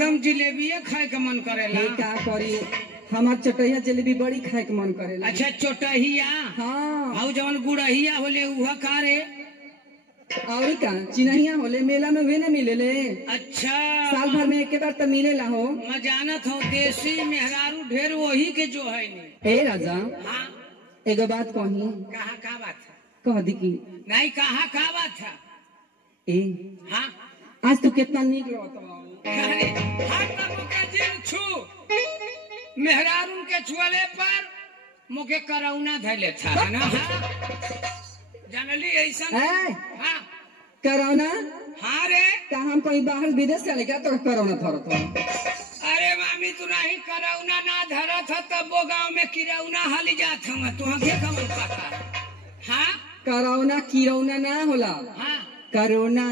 हरदम जिलेबी खाए के मन करेला। का करी हमार चटैया जलेबी बड़ी खाए के मन करेला। अच्छा चोटहिया हाँ और जवन गुड़हिया होले उहा का रे? और का चिन्हिया होले मेला में वे न मिलेले। अच्छा साल भर में एक बार तो मिलेला हो। मैं जानत हूँ देसी मेहरारू ढेर वही के जो है नहीं। ए राजा हाँ एगो बात कही कहा का बात है? कह दी की नहीं कहा का बात है? ए हाँ आज तू कितना निक लगता अरे हाँ तब मुके जिन छू मेहरारू के छुअले पर मुके करौना धैले था ना। हाँ जानली ऐसा है हाँ करौना। हाँ रे का हम कहीं बाहर विदेश चले क्या तो करौना थरत हो। अरे मामी तू नहीं करौना ना धरत है तब वो गाँव में किरौना हाली जात हूँ तू के कमल पता। हाँ करौना किरौना ना होला हाँ करोना।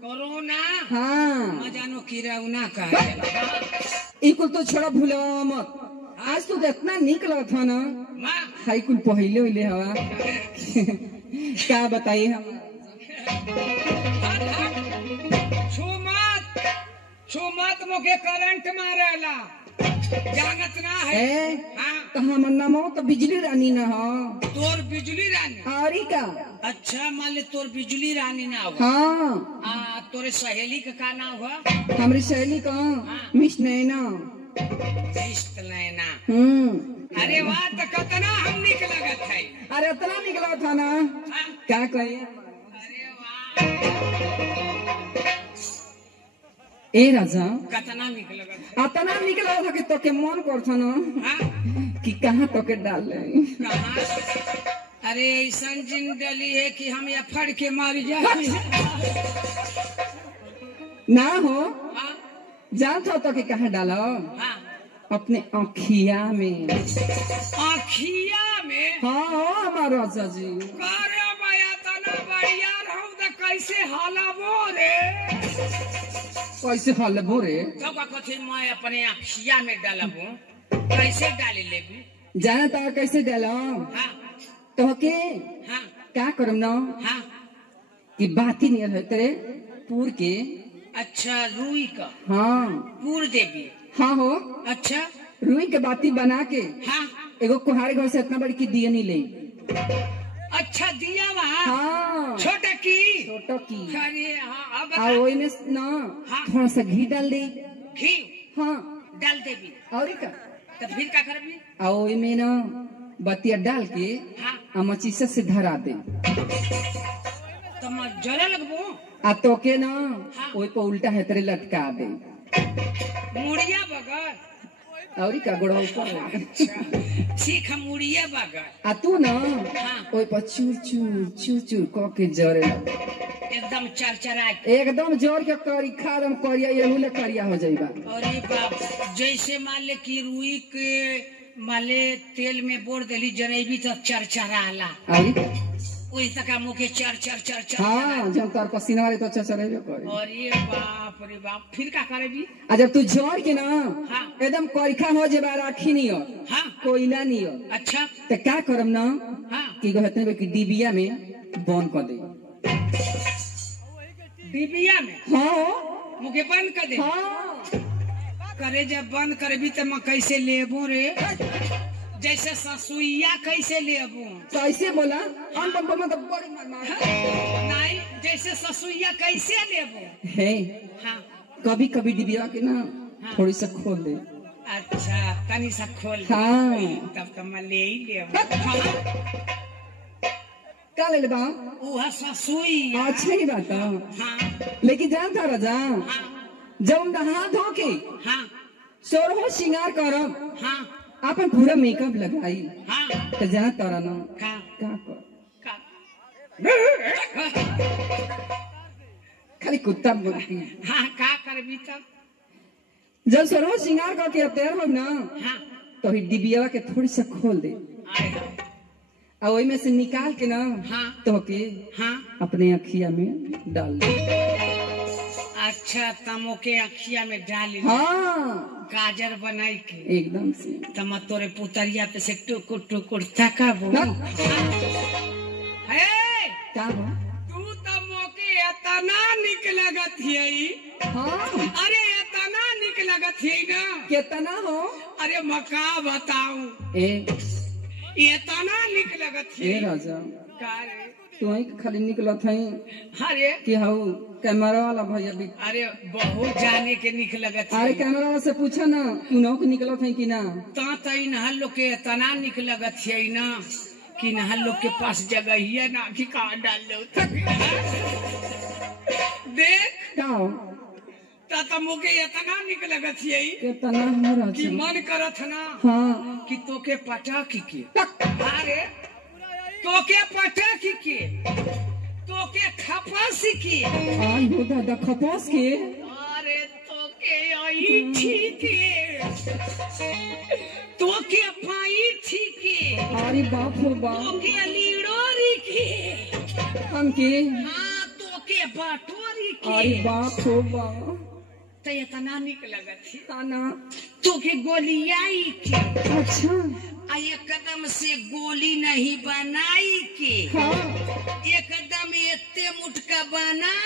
कोरोना हाँ मैं जानो किरौना का इकुल तो छोड़ा भूलवा मत। आज तू तो इतना निक लगत था ना। माँ हाई कुल पहले उले हवा क्या बताइए हम। छू मत मुके करंट मारेला जानत ना है। हाँ तो हमर नामो तो बिजली रानी ना हो। तोर बिजली रानी और का अच्छा मान ले तोर बिजली रानी ना हो। हाँ तोरे सहेली का नाम हुआ? हमारी सहेली का मिस नैना। इश्क लेना। अरे अरे वाह तो कितना हम निक लगत है। अरे इतना निकला था ना हाँ? क्या कहे। अरे वाह ए राजा कितना निक लगत है। इतना निकला था कि तो के मन कर था ना हाँ? कि कहाँ तो के डाल कहाँ? अरे ऐसा जिन डली है कि हम या फड़ के मार जाए ना हो। हाँ? जानता हो तो के कहाँ डालो हाँ? अपने आँखिया में। आँखिया में? हाँ हमारा राजा जी करे माया तना बढ़िया रहूं तो कैसे हालाबो रे? कैसे हलबो रे? तो का कथी मैं अपने आँखिया में डालबो कैसे डाले लेबी? जाना तो कैसे डालो हाँ? तो के हाँ? क्या करम ना हाँ? कि बाती नहीं रहे तेरे पूर के। अच्छा रुई का हाँ पूर देवी। हाँ हो अच्छा रुई के बाती बना के हाँ? एगो कुहारे घर से इतना बड़ी की दिया नहीं ले। अच्छा दिया वहाँ हाँ छोटे की छोटो की अरे हाँ अब आ वही में ना हाँ। थोड़ा सा घी डाल दे। घी हाँ डाल देवी और का तो फिर क्या करबी? आ वही में ना बतिया डाल के हाँ? अमचीसा से धरा दे। तो मैं जले लगबो आ तो के ना हाँ। वही पे उल्टा है तेरे लटका दे। मुड़िया बगर। और का गोड़ा ऊपर अच्छा ठीक है मुड़िया बगर। आ तू ना हाँ? वही पर चूर चूर चूर चूर क के जरे एकदम चरचरा एकदम जोर के करी खादम करिया ये ले करिया हो जाइबा। अरे बाप जैसे मान ले कि रुई के मान ले तेल में बोर देली जरेबी तो चरचराला और वही तक मुखे चर चर चर चर। हाँ जब तार पसीना वाले तो अच्छा चलेबे करे। अरे बाप रे बाप फिर क्या करेगी? आ जब तू जोर के ना हाँ? एकदम करिखा हो जेबा राखी नहीं हो हाँ? कोयला नहीं हो अच्छा तो क्या करम ना हाँ? कि कहते हैं कि डिबिया में बंद कर दे। डिबिया में हाँ मुखे बंद कर दे। हाँ करे जब बंद करबी तो मैं कैसे लेबो रे? जैसे ससुइया कैसे लेबो? कैसे बोला हम तो बड़ी मार नहीं जैसे ससुइया कैसे लेबो? है हाँ? कभी कभी डिबिया के ना हाँ। थोड़ी सा खोल दे। अच्छा तनी सा खोल दे। हाँ तब तो मैं ले ही लेबो। क्या ले लेबा? वह ससुइया। अच्छा ही बात है। हाँ? लेकिन जानता राजा हाँ? जब नहा धो के हाँ? सोरहो श्रृंगार करब हाँ? अपन पूरा मेकअप लगाई हाँ? तो जाना तारा ना का का कर का खाली कुत्ता बोलती। हाँ का करबी तब? जब सोरहो श्रृंगार करके तैयार हो ना हाँ? तो ही डिबिया के थोड़ी सा खोल दे आए हाय। और वही में से निकाल के ना हाँ? तो के हाँ? अपने अखिया में डाल दे। अच्छा तमो के अखिया में डाली हाँ गाजर बनाई के एकदम से तम तोरे पुतरिया पे से टुकुर टुकुर तकबो। हाँ। हे क्या हो? तू तमो के इतना निक लगत है। हाँ अरे इतना निक लगत है ना। कितना हो? अरे मका बताऊ, ए इतना निक लगत है। ए राजा का रे? तू ही खाली निकलत है अरे कि हाउ कैमरा वाला भैया भी? अरे बहुत जाने के निक लगत है। अरे कैमरा वाला से पूछा ना तू नौ के निकलत है कि ना? तई नहर लोग के इतना निक लगत है ना कि नहर लोग के पास जगह ही है ना कि कहाँ डाल लो देख ता मुके इतना निक लगत है कितना हो कि राजा? मन करत ना हाँ कि तोके पटाख के, अरे तोके पटाख के, तोके खपास के, आई हो दादा खपास के। अरे तोके आई के, तोके पाई के, अरे बाप हो बाप। तोके लीड़ोरी के, हम के? हाँ तोके बाटोरी अरे के। बाप हो बाप। तो इतना निक लगत है ताना तोके गोलियाई के, अच्छा आ एकदम से गोली नहीं बनाई के, हाँ एकदम एते मुटका बना